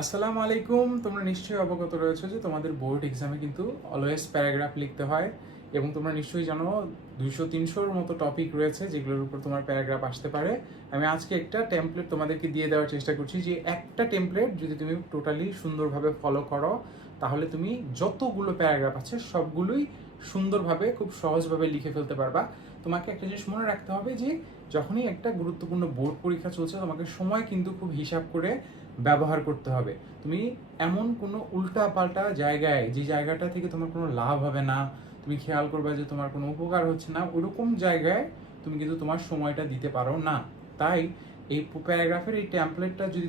আসসালামু আলাইকুম। তোমরা নিশ্চয়ই অবগত রয়েছো যে তোমাদের বোর্ড এক্সামে কিন্তু অলওয়েজ প্যারাগ্রাফ লিখতে হয় এবং তোমরা নিশ্চয়ই জানো 200-300-র মতো টপিক রয়েছে যেগুলোর উপর তোমার প্যারাগ্রাফ আসতে পারে। আমি আজকে একটা টেমপ্লেট তোমাদেরকে দিয়ে দেওয়ার চেষ্টা করছি যে একটা টেমপ্লেট যদি তুমি টোটালি সুন্দরভাবে ফলো করো তাহলে তুমি যতগুলো প্যারাগ্রাফ আছে সবগুলোই সুন্দরভাবে খুব সহজভাবে লিখে ফেলতে পারবা। তোমাকে একটা জিনিস মনে রাখতে হবে যে যখনই একটা গুরুত্বপূর্ণ বোর্ড পরীক্ষা চলছে তোমাকে সময় কিন্তু খুব হিসাব করে ব্যবহার করতে হবে। তুমি এমন কোনো উল্টা পাল্টা জায়গায় যে জায়গাটা থেকে তোমার কোনো লাভ হবে না, তুমি খেয়াল করবে যে তোমার কোনো উপকার হচ্ছে না, ওরকম জায়গায় তুমি কিন্তু তোমার সময়টা দিতে পারো না। তাই এই প্যারাগ্রাফের এই ট্যাম্পলেটটা যদি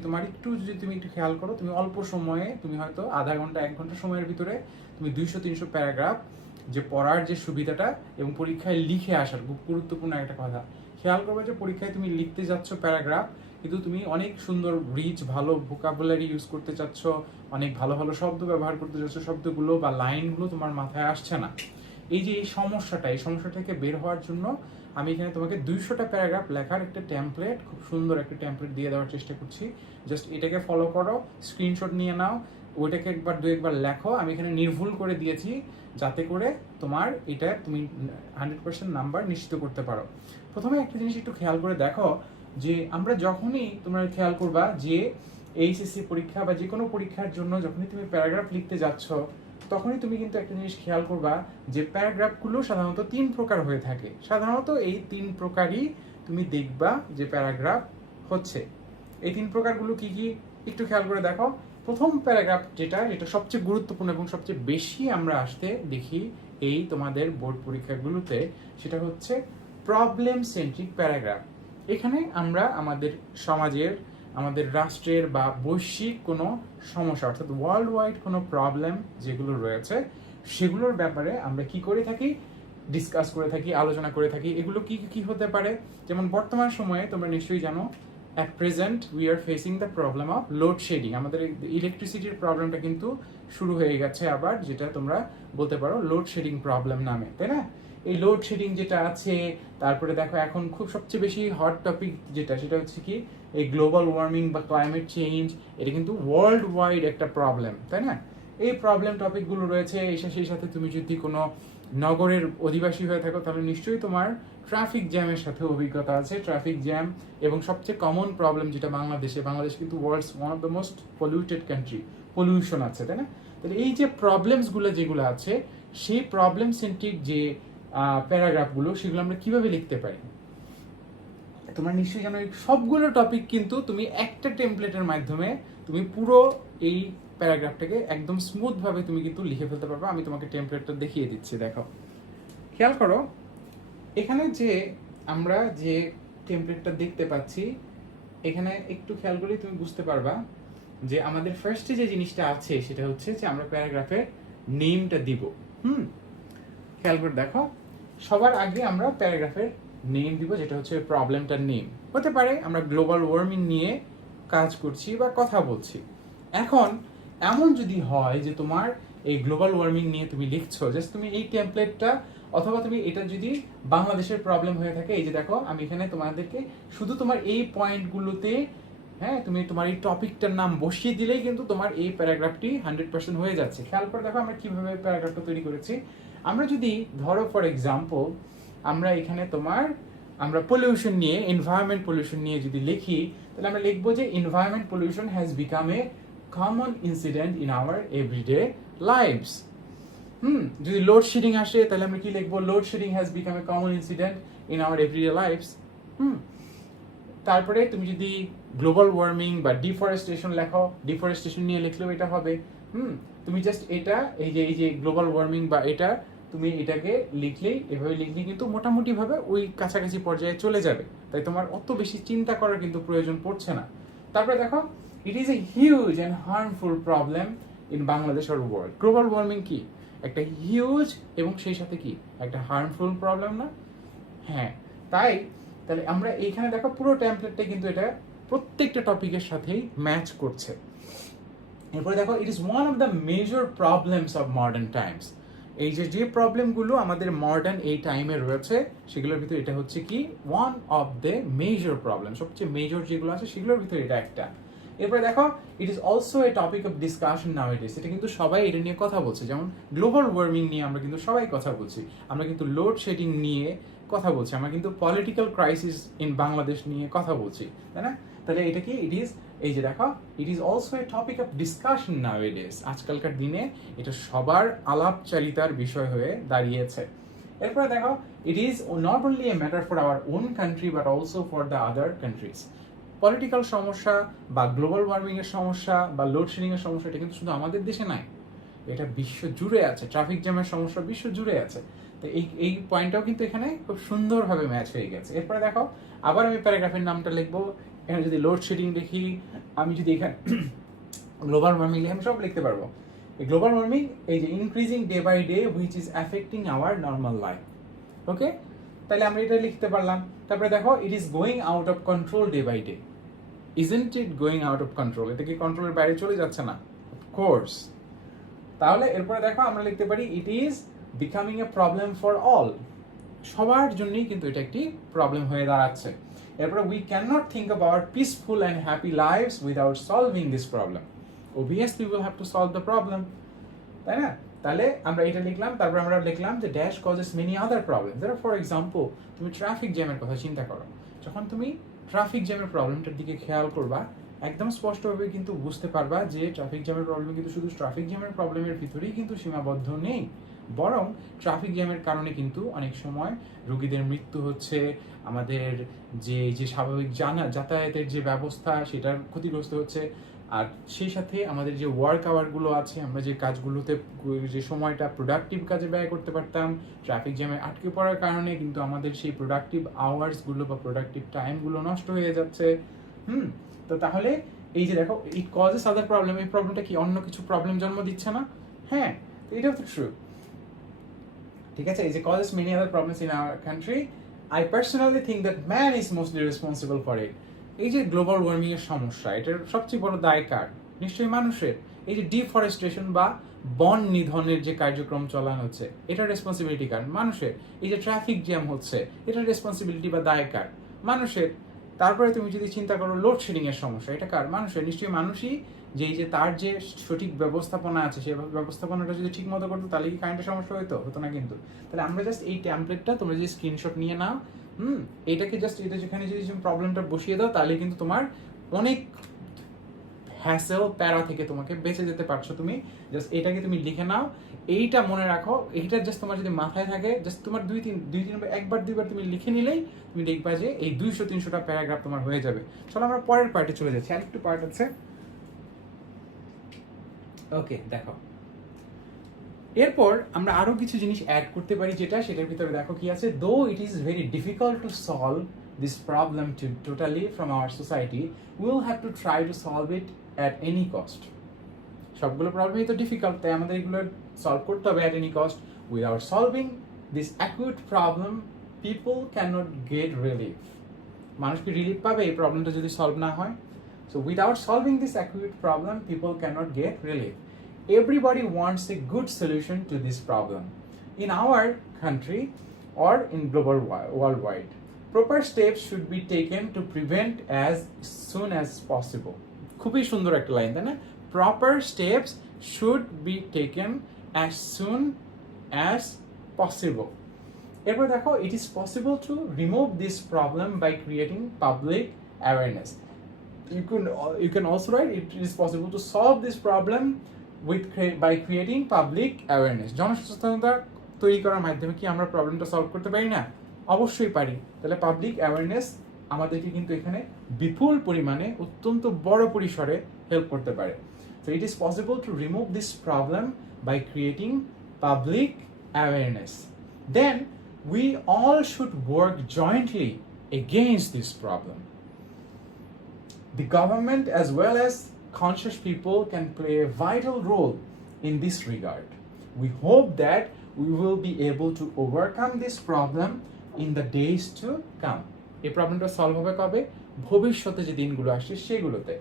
তুমি একটু খেয়াল করো, তুমি অল্প সময়ে তুমি হয়তো আধা ঘন্টা 1 ঘন্টা সময়ের ভিতরে তুমি 200-300 প্যারাগ্রাফ যে পড়ার যে সুবিধাটা এবং পরীক্ষায় লিখে আসার খুব গুরুত্বপূর্ণ একটা কথা খেয়াল করবে যে পরীক্ষায় তুমি লিখতে যাচ্ছ প্যারাগ্রাফ, কিন্তু তুমি অনেক সুন্দর রিচ ভালো ভোকাবুলারি ইউজ করতে চাচ্ছ, অনেক ভালো ভালো শব্দ ব্যবহার করতে চাচ্ছ, শব্দগুলো বা লাইনগুলো তোমার মাথায় আসছে না। এই সমস্যা থেকে বের হওয়ার জন্য আমি এখানে তোমাকে 200টা প্যারাগ্রাফ লেখার একটা টেমপ্লেট, খুব সুন্দর একটা টেমপ্লেট দিয়ে দেওয়ার চেষ্টা করছি। জাস্ট এটাকে ফলো করো, স্ক্রিনশট নিয়ে নাও, ওইটাকে একবার লেখো। আমি এখানে নির্ভুল করে দিয়েছি যাতে করে তোমার এটা তুমি 100% নাম্বার নিশ্চিত করতে পারো। প্রথমে একটা জিনিস একটু খেয়াল করে দেখো যে আমরা যখনই তোমরা খেয়াল করবা যে এইচএসসি পরীক্ষা বা যে কোনো পরীক্ষার জন্য যখনই তুমি প্যারাগ্রাফ লিখতে যাচ্ছ তখনই তুমি কিন্তু একটা জিনিস খেয়াল করবা যে প্যারাগ্রাফগুলো সাধারণত 3 প্রকার হয়ে থাকে। সাধারণত এই 3 প্রকারই তুমি দেখবা যে প্যারাগ্রাফ হচ্ছে। এই 3 প্রকারগুলো কি কি একটু খেয়াল করে দেখো। প্রথম প্যারাগ্রাফ যেটা সবচেয়ে গুরুত্বপূর্ণ এবং সবচেয়ে বেশি আমরা আসতে দেখি এই তোমাদের বোর্ড পরীক্ষাগুলোতে, সেটা হচ্ছে প্রবলেম সেন্ট্রিক প্যারাগ্রাফ। এখানে আমরা আমাদের সমাজের, আমাদের রাষ্ট্রের বা বৈশ্বিক কোনো সমস্যা অর্থাৎ ওয়ার্ল্ড ওয়াইড কোনো প্রবলেম যেগুলো রয়েছে সেগুলোর ব্যাপারে আমরা কি করে থাকি, ডিসকাস করে থাকি, আলোচনা করে থাকি। এগুলো কি কি হতে পারে? যেমন বর্তমান সময়ে তোমরা নিশ্চয়ই জানো at present we are facing the problem of load shedding. আমাদের ইলেকট্রিসিটির প্রবলেমটা কিন্তু শুরু হয়ে গেছে আবার, যেটা তোমরা বলতে পারো লোডশেডিং প্রবলেম নামে, তাই না? এই লোডশেডিং যেটা আছে, তারপরে দেখো এখন খুব সবচেয়ে বেশি হট টপিক সেটা হচ্ছে কি এই গ্লোবাল ওয়ার্মিং বা ক্লাইমেট চেঞ্জ। এটা কিন্তু ওয়ার্ল্ড ওয়াইড একটা প্রবলেম, তাই না? এই প্রবলেম টপিকগুলো রয়েছে। সেই সাথে তুমি যদি কোনো নগরের অধিবাসী হয়ে থাকো তাহলে নিশ্চয়ই তোমার ট্রাফিক জ্যামের সাথে অভিজ্ঞতা আছে। ট্রাফিক জ্যাম এবং সবচেয়ে কমন প্রবলেম যেটা বাংলাদেশ কিন্তু world's one of the most polluted country, pollution আছে, তাই না? তাহলে এই যে প্রবলেমসগুলো যেগুলো আছে সেই প্রবলেম সেন্ট্রিক যে প্যারাগ্রাফগুলো সেগুলো আমরা কিভাবে লিখতে পারি? তোমরা নিশ্চয়ই জানো এই সবগুলো টপিক কিন্তু তুমি একটা টেমপ্লেটের মাধ্যমে তুমি পুরো এই প্যারাগ্রাফটাকে একদম স্মুথ ভাবে তুমি কিন্তু লিখে ফেলতে পারবে। আমি তোমাকে টেমপ্লেটটা দেখিয়ে দিচ্ছি, দেখো খেয়াল করো। এখানে যে আমরা যে টেমপ্লেটটা দেখতে পাচ্ছি এখানে একটু খেয়াল করলে তুমি বুঝতে পারবা যে আমাদের ফার্স্টে যে জিনিসটা আছে সেটা হচ্ছে যে আমরা প্যারাগ্রাফের নেমটা দিব। খেয়াল করে দেখো, সবার আগে আমরা প্যারাগ্রাফের নেম দিব, যেটা হচ্ছে প্রবলেমটার নেম। হতে পারে আমরা গ্লোবাল ওয়ার্মিং নিয়ে কাজ করছি বা কথা বলছি। এখন এমন যদি হয় যে তোমার এই গ্লোবাল ওয়ার্মিং নিয়ে তুমি লিখছো, জাস্ট তুমি এই টেমপ্লেটটা অথবা তুমি এটা যদি বাংলাদেশের প্রবলেম হয়ে থাকে, এই যে দেখো আমি এখানে তোমাদেরকে শুধু তোমার এই পয়েন্টগুলোতে তুমি তোমার এই টপিকটার নাম বসিয়ে দিলেই কিন্তু তোমার এই প্যারাগ্রাফটি 100% হয়ে যাচ্ছে। খেয়াল করে দেখো আমরা কিভাবে প্যারাগ্রাফটা তৈরি করেছি। আমরা যদি ধরো ফর এক্সাম্পল আমরা এখানে আমরা পলিউশন নিয়ে, এনভায়রনমেন্ট পলিউশন নিয়ে যদি লিখি, তাহলে আমরা লিখবো যে environment pollution has become a common incident in our everyday lives. যদি লোডশেডিং আসে তাহলে আমরা কি লিখবো? Load shedding has become a common incident in our everyday lives. তারপরে তুমি যদি গ্লোবাল ওয়ার্মিং বা ডিফরেস্টেশন লেখো, ডিফরেস্টেশন নিয়ে লিখলেও এটা হবে। তুমি জাস্ট এটা এই যে গ্লোবাল ওয়ার্মিং বা এটা তুমি এটাকে এভাবে লিখলেই কিন্তু মোটামুটি ভাবে ওই কাছাকাছি পর্যায়ে চলে যাবে। তাই তোমার অত বেশি চিন্তা করার কিন্তু প্রয়োজন পড়ছে না। তারপরে দেখো, it is a huge and harmful problem in Bangladesh or world. Global warming কি একটা হিউজ এবং সেই সাথে কি একটা হার্মফুল প্রবলেম না? হ্যাঁ, তাহলে আমরা এইখানে দেখো পুরো টেমপ্লেটটা কিন্তু এটা প্রত্যেকটা টপিকের সাথেই ম্যাচ করছে। এরপরে দেখো, it is one of the major problems of modern Times. এই যে প্রবলেমগুলো আমাদের মডার্ন এই টাইমে রয়েছে সেগুলোর ভিতরে এটা হচ্ছে কি one of the major problem, সবচেয়ে মেজর যেগুলো আছে সেগুলোর ভিতরে এটা একটা। এরপরে দেখো it is also a topic of discussion nowadays, এটা কিন্তু সবাই এটা নিয়ে কথা বলছে, যেমন গ্লোবাল ওয়ার্মিং নিয়ে আমরা কিন্তু সবাই কথা বলছি, আমরা কিন্তু লোড শেডিং নিয়ে কথা বলছি, আমরা কিন্তু পলিটিক্যাল ক্রাইসিস ইন বাংলাদেশ নিয়ে কথা বলছি, তাই না? তাহলে এটা কি ইট ইজ, এই যে দেখো it is also a topic of discussion nowadays, আজকালকার দিনে এটা সবার আলাপচারিতার বিষয় হয়ে দাঁড়িয়েছে। এরপরে দেখো it is not only a matter for our own country but also for the other countries. Political সমস্যা বা গ্লোবাল ওয়ার্মিং এর সমস্যা বা লোডশেডিং এর সমস্যা এটা কিন্তু শুধু আমাদের দেশে নাই, এটা বিশ্ব জুড়ে আছে। ট্রাফিক জ্যামের সমস্যা বিশ্ব জুড়ে আছে। তো এই পয়েন্টটাও কিন্তু এখানে খুব সুন্দরভাবে ম্যাচ হয়ে গেছে। এরপরে দেখো আবার আমি প্যারাগ্রাফের নামটা লিখবো, এখানে যদি লোডশেডিং দেখি, আমি যদি এখানে গ্লোবাল ওয়ার্মিং লিখি, আমি সব লিখতে পারবো। এই গ্লোবাল ওয়ার্মিং এই যে increasing day by day which is affecting our normal life, okay, তাহলে আমরা এটা লিখতে পারলাম। তারপরে দেখো it is going out of control day by day, isn't it going out of control, এটা কি কন্ট্রোলের বাইরে চলে যাচ্ছে না? অফকোর্স। তাহলে এরপরে দেখো আমরা লিখতে পারি it is becoming a problem for all, সবার জন্যই কিন্তু এটা একটি প্রবলেম হয়ে দাঁড়াচ্ছে। এরপরে we can not think about peaceful and happy lifes without solving this problem, obviously we will have to solve the problem, তাই না? তাহলে আমরা এটা লিখলাম, তারপর আমরা লিখলাম যে dash causes many other problem. ধরো ফর এক্সাম্পল তুমি ট্রাফিক জ্যামের কথা চিন্তা করো, যখন তুমি ট্রাফিক জ্যামের প্রবলেমটার দিকে খেয়াল করবা, একদম স্পষ্টভাবে কিন্তু বুঝতে পারবা যে ট্রাফিক জ্যামের প্রবলেম কিন্তু শুধু ট্রাফিক জ্যামের প্রবলেমের ভিতরেই কিন্তু সীমাবদ্ধ নেই, বরং ট্রাফিক জ্যামের কারণে কিন্তু অনেক সময় রোগীদের মৃত্যু হচ্ছে, আমাদের যে স্বাভাবিক যাতায়াতের যে ব্যবস্থা সেটার ক্ষতিগ্রস্ত হচ্ছে, আর সেই সাথে আমাদের যে ওয়ার্ক আওয়ারগুলো আছে, আমরা যে কাজগুলোতে যে সময়টা প্রোডাক্টিভ কাজে ব্যয় করতে পারতাম, ট্রাফিক জ্যামে আটকে পড়ার কারণে কিন্তু আমাদের সেই প্রোডাক্টিভ আওয়ার্সগুলো বা প্রোডাক্টিভ টাইমগুলো নষ্ট হয়ে যাচ্ছে। তো তাহলে এই যে দেখো ইট কজেস আদার প্রবলেম, এই প্রবলেমটা কি অন্য কিছু প্রবলেম জন্ম দিচ্ছে না? হ্যাঁ, তো এটাও তো ট্রু। ঠিক আছে, এই যে causes many other problems in our country, I personally think that man is mostly responsible for it. এই যে গ্লোবাল ওয়ার্মিং এর সমস্যা, এটার সবচেয়ে বড় দায় কার? নিশ্চয়ই মানুষের। এই যে ডিফরেস্টেশন বা বন নিধনের যে কার্যক্রম চালানো হচ্ছে, এটার রেসপন্সিবিলিটি কার? মানুষের। এই যে ট্রাফিক জ্যাম হচ্ছে, এটার রেসপন্সিবিলিটি বা দায় কার? মানুষের। তারপরে তুমি যদি চিন্তা করো লোডশেডিং এর সমস্যা, এটা কার? মানুষের। নিশ্চয়ই মানুষই যে তার যে সঠিক ব্যবস্থাপনা আছে, সেই ব্যবস্থাপনাটা যদি ঠিক মতো করতো তাহলে কি কারেন্টের সমস্যা হতো না কিন্তু। তাহলে আমরা জাস্ট এই ট্যাম্পলেটটা তোমরা যদি স্ক্রিনশট নিয়ে নাও, এটাকে জাস্ট এটা যেখানে যদি প্রবলেমটা বসিয়ে দাও, তাহলে কিন্তু তোমার অনেক হ্যাসেল প্যারা থেকে তোমাকে বেঁচে যেতে পারছো। তুমি জাস্ট এটাকে তুমি লিখে নাও, এইটা মনে রাখো, এইটা জাস্ট তোমার যদি মাথায় থাকে, জাস্ট তোমার একবার দুইবার তুমি লিখে নিলেই তুমি দেখবা যে এই 200-300টা প্যারাগ্রাফ তোমার হয়ে যাবে। চলো আমরা পরের পার্টে চলে যাচ্ছি, আরেকটু পার্ট আছে। ওকে, দেখো এরপর আমরা আরো কিছু জিনিস অ্যাড করতে পারি, সেটার ভিতরে দেখো কি আছে। দো it is very difficult to solve this problem totally from our society, we will have to try to solve it at any cost. সবগুলো প্রবলেমই তো ডিফিকাল্ট, তাই আমাদের এগুলো সলভ করতে হবে at any cost. Without solving this acute problem people can not get relief. মানুষ কি relief পাবে এই প্রবলেমটা যদি সলভ না হয়? So without solving this acute problem, people cannot get relief. Everybody wants a good solution to this problem. In our country or in global worldwide, proper steps should be taken to prevent as soon as possible. খুবই সুন্দর একটা line, তাই না? Proper steps should be taken as soon as possible. এরপর দেখো, it is possible to remove this problem by creating public awareness. You can also write it is possible to solve this problem by creating public awareness. জনসচেতনতা তৈরি করার মাধ্যমে কি আমরা প্রবলেমটা solve করতে পারি না? অবশ্যই পারি। তাহলে পাবলিক অ্যাওয়ারনেস আমাদেরকে কিন্তু এখানে বিপুল পরিমাণে অত্যন্ত বড় পরিসরে হেল্প করতে পারে। So it is possible to remove this problem by creating public awareness. Then we all should work jointly against this problem. The government as well as conscious people can play a vital role in this regard. We hope that we will be able to overcome this problem in the days to come. এই প্রবলেমটা solve হবে কবে? ভবিষ্যতে যে দিনগুলো আসছে সেগুলোতে।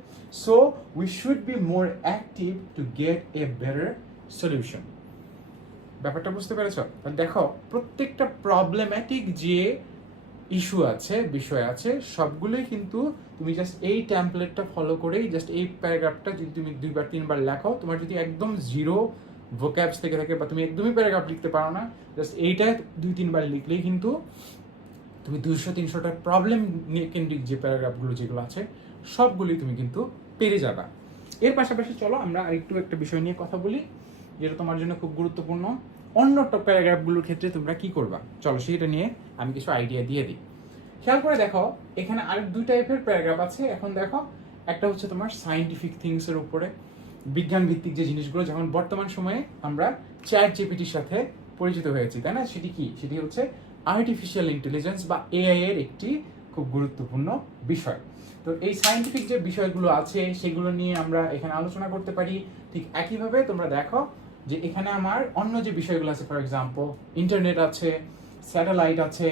So we should be more active to get a better solution. ব্যাপারটা বুঝতে পেরেছো? দেখো প্রত্যেকটা প্রবলেম্যাটিক যে ইস্যু আছে, বিষয় আছে, সবগুলোই কিন্তু তুমি জাস্ট এই টেমপ্লেটটা ফলো করেই জাস্ট এই প্যারাগ্রাফটা যদি তুমি 2 বার 3 বার লেখো, তোমার যদি একদম জিরো ভোক্যাবস থেকে থাকে বা তুমি একদমই প্যারাগ্রাফ লিখতে পারো না, জাস্ট এইটা 2-3 বার লিখলেই কিন্তু তুমি 200-300টা প্রবলেম কেন্দ্রিক যে প্যারাগ্রাফগুলো যেগুলো আছে সবগুলোই তুমি কিন্তু পেরে যাবা। এর পাশাপাশি চলো আমরা আরেকটু একটা বিষয় নিয়ে কথা বলি যেটা তোমার জন্য খুব গুরুত্বপূর্ণ। অন্য প্যারাগ্রাফগুলোর ক্ষেত্রে তোমরা কি করবা, চলো সেটা নিয়ে আমি কিছু আইডিয়া দিয়ে দিই। খেয়াল করে দেখো, এখানে আর 2 টাইপের প্যারাগ্রাফ আছে। এখন দেখো, একটা হচ্ছে তোমার সায়েন্টিফিক থিংস এর উপরে, বিজ্ঞান ভিত্তিক যে জিনিসগুলো, যেমন বর্তমান সময়ে আমরা চ্যাট জিপিটির সাথে পরিচিত হয়েছি, তাই না? সেটি কি? সেটি হচ্ছে আর্টিফিশিয়াল ইন্টেলিজেন্স বা এআই এর একটি খুব গুরুত্বপূর্ণ বিষয়। তো এই সায়েন্টিফিক যে বিষয়গুলো আছে সেগুলো নিয়ে আমরা এখানে আলোচনা করতে পারি। ঠিক একইভাবে তোমরা দেখো যে এখানে আমার অন্য যে বিষয়গুলো আছে, ফর এক্সাম্পল ইন্টারনেট আছে, স্যাটেলাইট আছে,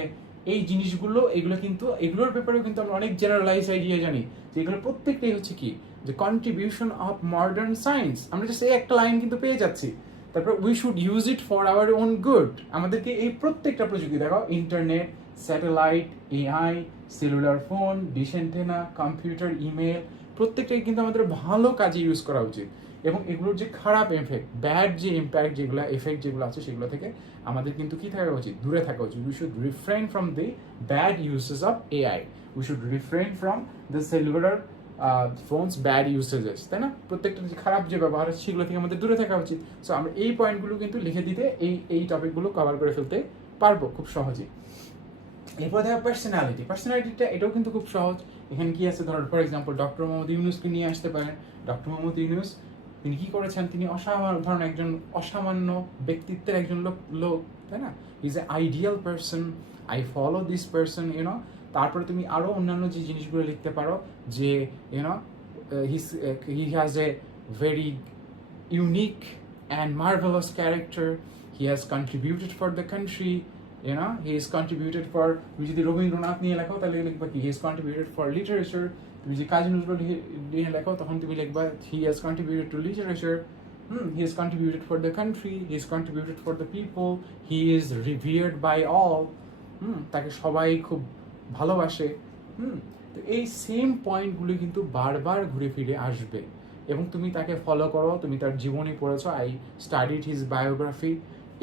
এই জিনিসগুলো, এগুলো কিন্তু এগুলোর ব্যাপারেও কিন্তু আমরা অনেক জেনারেলাইজ আইডিয়া জানি যে এগুলো প্রত্যেকটাই হচ্ছে কি, যে কন্ট্রিবিউশন অফ মডার্ন সায়েন্স। আমরা জাস্ট এই একটা লাইন কিন্তু পেয়ে যাচ্ছি। তারপর we should use it for our own good. আমাদেরকে এই প্রত্যেকটা প্রযুক্তি দেখো, internet, satellite, AI, cellular phone, dish antenna, computer, email, প্রত্যেকটাই কিন্তু আমাদের ভালো কাজে ইউজ করা উচিত। এবং এগুলোর যে খারাপ এফেক্ট, ব্যাড যে ইম্প্যাক্ট যেগুলো, এফেক্ট যেগুলো আছে সেগুলো থেকে আমাদের কিন্তু কি থাকা উচিত, দূরে থাকা উচিত। We should refrain from the bad uses of AI, we should refrain from the cellular phones bad usages, তাই না? প্রত্যেকটা যে খারাপ যে ব্যবহার আছে সেগুলো থেকে আমাদের দূরে থাকা উচিত। সো আমরা এই পয়েন্টগুলো কিন্তু লিখে দিতে এই টপিকগুলো কভার করে ফেলতে পারবো খুব সহজেই। এরপর দেখো পার্সোনালিটিটা, এটাও কিন্তু খুব সহজ। এখানে কি আছে, ধরো ফর এক্সাম্পল ডক্টর মোহাম্মদ ইউনুসকে নিয়ে আসতে পারেন। ডক্টর মোহাম্মদ ইউনুস তিনি কি করেছেন, তিনি অসাধারণ একজন অসামান্য ব্যক্তিত্বের একজন লোক, তাই না? Is a ideal person, I follow this person, you know. তারপরে তুমি আরো অন্যান্য যে জিনিসগুলো লিখতে পারো, যে you know he has a very unique and marvellous character, he has contributed for the country, he is contributed for, তুমি যদি রবীন্দ্রনাথ নিয়ে লেখো তাহলে লিখবা কি, he has contributed for literature। তুমি যদি কাজী নজরুল নিয়ে লেখো তখন তুমি লিখবা he has contributed to literature, he has contributed for the country, he has contributed for the people, he is revered by all, তাকে সবাই খুব ভালোবাসে। তো এই সেম পয়েন্টগুলো কিন্তু বারবার ঘুরে ফিরে আসবে এবং তুমি তাকে ফলো করো, তুমি তার জীবনী পড়েছো, আই স্টাডিড হিজ বায়োগ্রাফি।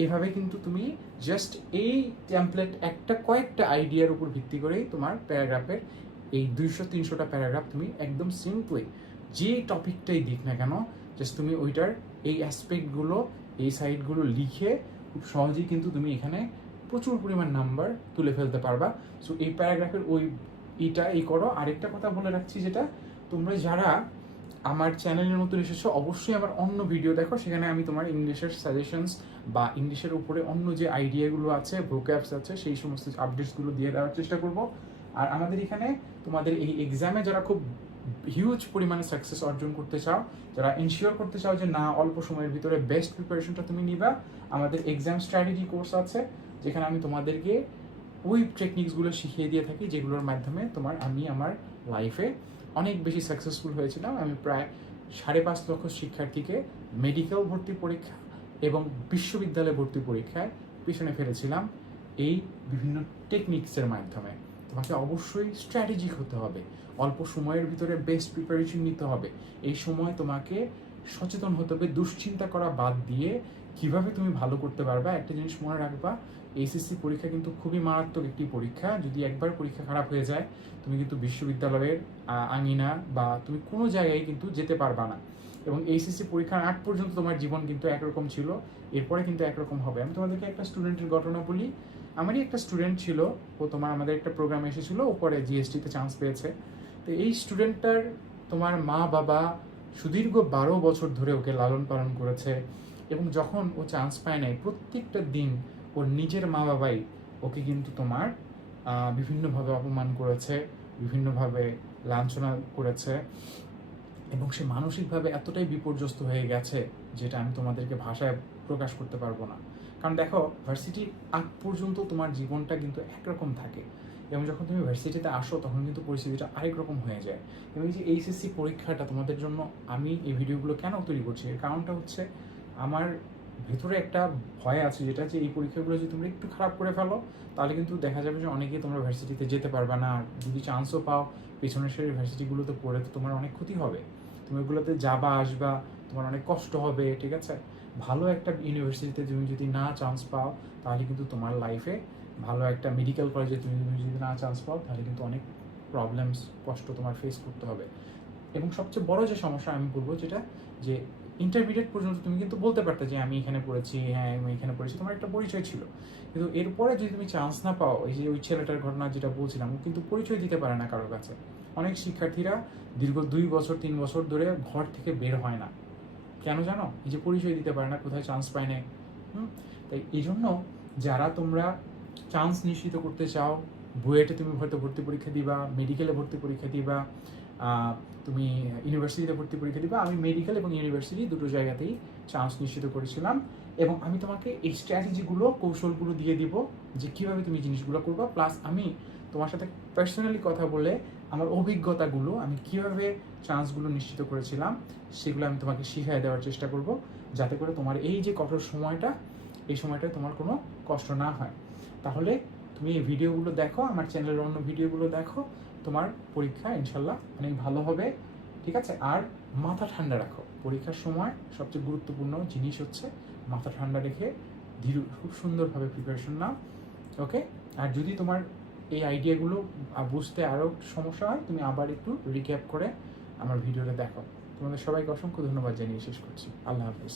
এভাবে কিন্তু তুমি জাস্ট এই টেমপ্লেট কয়েকটা আইডিয়ার উপর ভিত্তি করেই তোমার প্যারাগ্রাফের এই 200-300টা প্যারাগ্রাফ তুমি একদম সিম্পলি যে টপিকটাই দিক না কেন, জাস্ট তুমি ওইটার এই অ্যাসপেক্টগুলো, এই সাইডগুলো লিখে খুব সহজেই কিন্তু তুমি এখানে প্রচুর পরিমাণ নাম্বার তুলে ফেলতে পারবা। সো এই প্যারাগ্রাফের এই করো। আরেকটা কথা বলে রাখছি, যেটা তোমরা যারা আমার চ্যানেলের নতুন এসেছো অবশ্যই আমার অন্য ভিডিও দেখো, সেখানে আমি তোমার ইংলিশের সাজেশনস বা ইংলিশের উপরে অন্য যে আইডিয়াগুলো আছে, ভোক্যাবস আছে, সেই সমস্ত আপডেটসগুলো দিয়ে দেওয়ার চেষ্টা করব। আর আমাদের এখানে তোমাদের এই এক্সামে যারা খুব হিউজ পরিমাণে সাকসেস অর্জন করতে চাও, যারা এনশিওর করতে চাও যে না অল্প সময়ের ভিতরে বেস্ট প্রিপারেশনটা তুমি নিবা, আমাদের এক্সাম স্ট্র্যাটেজি কোর্স আছে, যেখানে আমি তোমাদেরকে ওই টেকনিক্সগুলো শিখিয়ে দিয়ে থাকি, যেগুলোর মাধ্যমে আমি আমার লাইফে অনেক বেশি সাকসেসফুল হয়েছিলাম। আমি প্রায় 5.5 লক্ষ শিক্ষার্থীকে মেডিকেল ভর্তি পরীক্ষা এবং বিশ্ববিদ্যালয় ভর্তি পরীক্ষায় পিছনে ফেলেছিলাম এই বিভিন্ন টেকনিক্সের মাধ্যমে। তোমাকে অবশ্যই স্ট্র্যাটেজিক হতে হবে, অল্প সময়ের ভিতরে বেস্ট প্রিপারেশন নিতে হবে। এই সময় তোমাকে সচেতন হতে হবে, দুশ্চিন্তা করা বাদ দিয়ে কিভাবে তুমি ভালো করতে পারবা। একটা জিনিস মনে রাখবা, এইচএসসি পরীক্ষা কিন্তু খুবই মারাত্মক একটি পরীক্ষা। যদি একবার পরীক্ষা খারাপ হয়ে যায়, তুমি কিন্তু বিশ্ববিদ্যালয়ের আঙিনা বা তুমি কোনো জায়গায় কিন্তু যেতে পারবা না। এবং এইচএসসি পরীক্ষার আগ পর্যন্ত তোমার জীবন কিন্তু একরকম ছিল, এরপরে কিন্তু একরকম হবে। আমি তোমাদেরকে একটা স্টুডেন্টের ঘটনা বলি। আমারই একটা স্টুডেন্ট ছিল, ও আমাদের একটা প্রোগ্রামে এসেছিল, ও পরে জিএসটিতে চান্স পেয়েছে। তো এই স্টুডেন্টটার তোমার মা বাবা সুদীর্ঘ 12 বছর ধরে ওকে লালন পালন করেছে, এবং যখন ও চান্স পায় নাই, প্রত্যেকটা দিন ওর নিজের মা বাবাই ওকে কিন্তু বিভিন্নভাবে অপমান করেছে, বিভিন্নভাবে লাঞ্ছনা করেছে, এবং সে মানসিকভাবে এতটাই বিপর্যস্ত হয়ে গেছে যেটা আমি তোমাদেরকে ভাষায় প্রকাশ করতে পারবো না। কারণ দেখো, ভার্সিটির আগ পর্যন্ত তোমার জীবনটা কিন্তু একরকম থাকে, এবং যখন তুমি ভার্সিটিতে আসো তখন কিন্তু পরিস্থিতিটা আরেক রকম হয়ে যায়। এবং এই যে এইচএসসি পরীক্ষাটা তোমাদের জন্য আমি এই ভিডিওগুলো কেন তৈরি করছি, এর কারণটা হচ্ছে আমার ভেতরে একটা ভয় আছে, যেটা যে এই পরীক্ষাগুলো যদি তোমরা একটু খারাপ করে ফেলো তাহলে কিন্তু দেখা যাবে যে অনেকেই তোমরা ভার্সিটিতে যেতে পারবে না। আর যদি চান্সও পাও পেছনের সারির ভার্সিটিগুলোতে পড়ে তো তোমার অনেক ক্ষতি হবে। তুমি ওগুলোতে যাবা আসবা, তোমার অনেক কষ্ট হবে, ঠিক আছে? ভালো একটা ইউনিভার্সিটিতে তুমি যদি না চান্স পাও তাহলে কিন্তু তোমার লাইফে, ভালো একটা মেডিকেল কলেজে তুমি যদি না চান্স পাও তাহলে কিন্তু অনেক প্রবলেমস, কষ্ট তোমার ফেস করতে হবে। এবং সবচেয়ে বড় যে সমস্যা আমি বলবো যেটা, যে ইন্টারমিডিয়েট পর্যন্ত তুমি কিন্তু বলতে পারতে যে আমি এখানে পড়েছি, হ্যাঁ আমি এখানে পড়েছি, তোমার একটা পরিচয় ছিল। কিন্তু এরপরে যদি তুমি চান্স না পাও, এই যে ওই ছেলেটার ঘটনা যেটা বলছিলাম, ও কিন্তু পরিচয় দিতে পারে না কারোর কাছে। অনেক শিক্ষার্থীরা দীর্ঘ 2 বছর 3 বছর ধরে ঘর থেকে বের হয় না, কেন জানো? এই যে পরিচয় দিতে পারে না, কোথায় চান্স পায় না। তাই এই জন্য যারা তোমরা চান্স নিশ্চিত করতে চাও, বুয়েটে তুমি হয়তো ভর্তি পরীক্ষা দিবা, মেডিকেলে ভর্তি পরীক্ষা দিবা, তুমি ইউনিভার্সিটিতে ভর্তি পরীক্ষা দিবা, আমি মেডিকেল এবং ইউনিভার্সিটি দুটো জায়গাতেই চান্স নিশ্চিত করেছিলাম। এবং আমি তোমাকে এই স্ট্র্যাটেজিগুলো, কৌশলগুলো দিয়ে দিব যে কীভাবে তুমি জিনিসগুলো করবা। প্লাস আমি তোমার সাথে পার্সোনালি কথা বলে আমার অভিজ্ঞতাগুলো, আমি কীভাবে চান্সগুলো নিশ্চিত করেছিলাম সেগুলো আমি তোমাকে শিখিয়ে দেওয়ার চেষ্টা করব, যাতে করে তোমার এই যে কঠোর সময়টা, এই সময়টায় তোমার কোনো কষ্ট না হয়। তাহলে তুমি এই ভিডিওগুলো দেখো, আমার চ্যানেলের অন্য ভিডিওগুলো দেখো, তোমার পরীক্ষা ইনশাল্লাহ অনেক ভালো হবে, ঠিক আছে? আর মাথা ঠান্ডা রাখো, পরীক্ষার সময় সবচেয়ে গুরুত্বপূর্ণ জিনিস হচ্ছে মাথা ঠান্ডা রেখে খুব সুন্দরভাবে প্রিপারেশন নাও, ওকে? আর যদি তোমার এই আইডিয়াগুলো বুঝতে আরও সমস্যা হয়, তুমি আবার একটু রিক্যাপ করে আমার ভিডিওটা দেখো। তোমাদের সবাইকে অসংখ্য ধন্যবাদ জানিয়ে শেষ করছি। আল্লাহ হাফিজ।